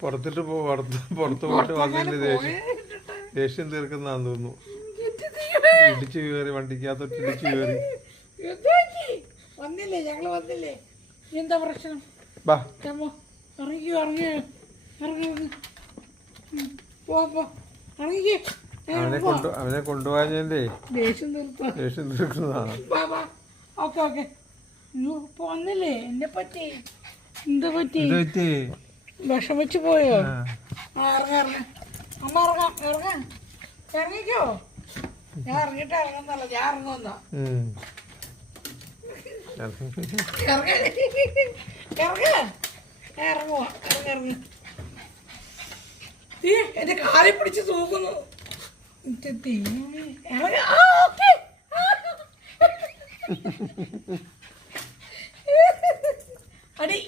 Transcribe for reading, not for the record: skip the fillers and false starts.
പുറത്തിട്ട് പുറത്ത് പോയിട്ട് വന്നില്ല ദേഷ്യം തീർക്കുന്നതാന്ന് തോന്നുന്നു. ഇടിച്ചു കയറി വണ്ടിക്കകത്തോട്ട് ഇടിച്ചു കയറി. വന്നില്ലേ ഞങ്ങള് വന്നില്ലേ? എന്താ പ്രശ്നം? ഇറങ്ങി ഇറങ്ങി ഇറങ്ങി പോ ഇറങ്ങി. അവനെ കൊണ്ടുപോയാലേ ദേഷ്യം തീർക്കുന്നതാണ്. ഓക്കെ ഓക്കെ വന്നില്ലേ? എന്നെ പറ്റി എന്താ പറ്റി? വിഷമിച്ചു പോയോ? ഇറങ്ങ അമ്മ ഇറങ്ങാം ഇറങ്ങിക്കോ. ഞാൻ ഇറങ്ങിട്ട് ഇറങ്ങുന്നല്ല, ഞാൻ ഇറങ്ങുന്ന ഇറങ്ങുവാ. ഇറങ്ങി എന്റെ കാലിൽ പിടിച്ച് തൂക്കുന്നു. അടി